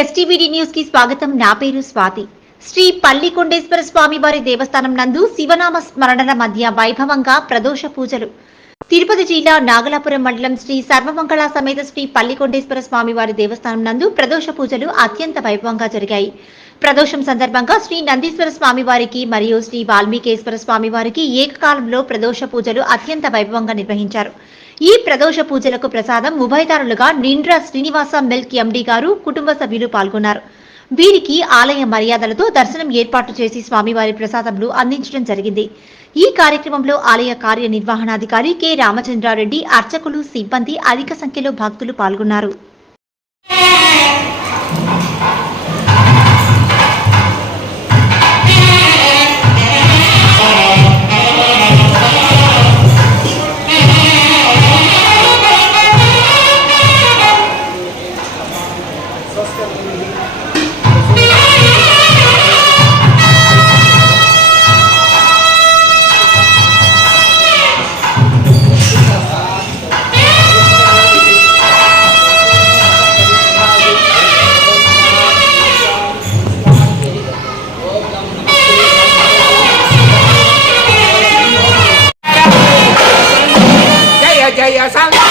ఎస్టీవీడీ news కి స్వాగతం. నా పేరు స్వాతి. శ్రీ పల్లికొండేశ్వర స్వామి వారి దేవస్థానం నందు శివనామ స్మరణల మధ్య వైభవంగా ప్రదోష పూజలు. తిరుపతి జిల్లా నాగలాపురం మండలం శ్రీ సర్వమంగళ సమేత శ్రీ పల్లికొండేశ్వర స్వామి వారి దేవస్థానం నందు ప్రదోష పూజలు అత్యంత వైభవంగా జరిగాయి. ప్రదోషం సందర్భంగా శ్రీ నందీశ్వర స్వామి వారికి మరియు శ్రీ వాల్మీకేశ్వర స్వామి వారికి ఏకకాలంలో ప్రదోష పూజలు అత్యంత వైభవంగా నిర్వహించారు. ఈ ప్రదోష పూజలకు ప్రసాదం ఉభయదారులుగా నిండ్ర శ్రీనివాస మిల్క్ ఎండీ గారు కుటుంబ సభ్యులు పాల్గొన్నారు. వీరికి ఆలయ మర్యాదలతో దర్శనం ఏర్పాటు చేసి స్వామివారి ప్రసాదములు అందించడం జరిగింది. ఈ కార్యక్రమంలో ఆలయ కార్యనిర్వహణాధికారి కె రామచంద్రారెడ్డి, అర్చకులు, సిబ్బంది, అధిక సంఖ్యలో భక్తులు పాల్గొన్నారు. जय जय संग